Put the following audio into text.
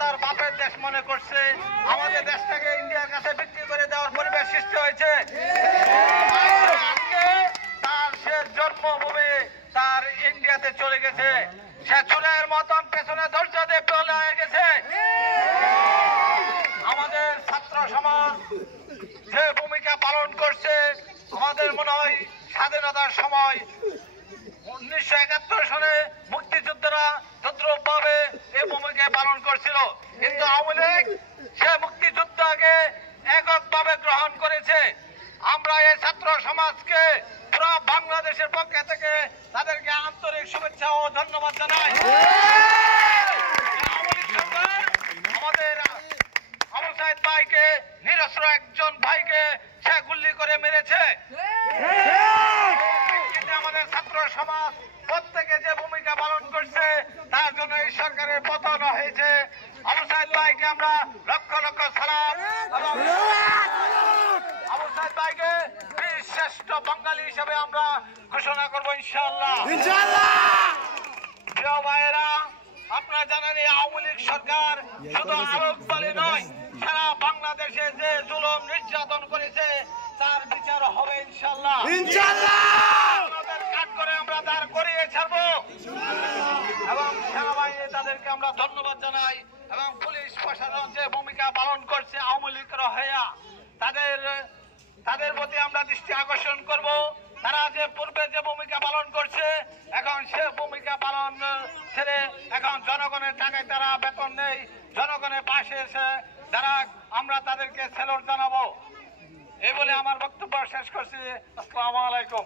তার বাপের দেশ মনে করছে, আমাদের দেশটাকে ইন্ডিয়ার কাছে বিক্রি করে দেওয়ার পরিবেশ সৃষ্টি হয়েছে। আজকে তার সে জন্মভূমি তার ইন্ডিয়াতে চলে গেছে, সে চুলের মতন পেছনে ধৈর্য দিয়ে চলে গেছে। আমাদের ছাত্র সমাজ যে ভূমিকা পালন করছে, আমাদের মনে হয় স্বাধীনতার সময় 1971 সালে মুক্তিযোদ্ধারা তদ্রুপভাবে এই ভূমিকা পালন করছিল, কিন্তু আওয়ামী লীগ সে মুক্তিযোদ্ধাকে এককভাবে গ্রহণ করেছে। আমরা এই ছাত্র সমাজকে পুরো বাংলাদেশের পক্ষে থেকে তাদেরকে আন্তরিক শুভেচ্ছা ও ধন্যবাদ জানাই। আমাদের আবু সাইদ ভাইকে, নিরস্ত্র একজন ভাইকে সে গুলি করে মেরেছে। আমাদের ছাত্র সমাজ প্রত্যেকে যে ভূমিকা পালন করছে, তার জন্য এই সরকারের পতন হয়েছে। আবু সাইদ ভাইকে আমরা লক্ষ লক্ষ সালাম, আবু সাইদ ভাইকে শ্রেষ্ঠ বাঙালি হিসেবে আমরা ঘোষণা করবো ইনশাআল্লাহ। প্রিয় ভাইয়েরা, আপনারা জানেন এই আওয়ামী লীগ সরকার শুধু আরব দলে নয়, সারা বাংলাদেশে যে জুলুম নির্যাতন করেছে তার বিচার হবে ইনশাআল্লাহ। আমাদের কাজ করে আমরা দাঁড় করিয়ে ছাড়বো এবং সেনাবাহিনী তাদেরকে আমরা ধন্যবাদ জানাই এবং পুলিশ প্রশাসন যে ভূমিকা পালন করছে আওয়ামী লীগের হয়ে তাদের প্রতি আমরা দৃষ্টি আকর্ষণ করব। তারা যে পূর্বে যে ভূমিকা পালন করছে, এখন সে ভূমিকা পালন ছেড়ে এখন জনগণের টাকায় তারা বেতন নেই, জনগণের পাশে এসে যারা আমরা তাদেরকে সেলুট জানাবো। এই বলে আমার বক্তব্য শেষ করছি। আসসালামু আলাইকুম।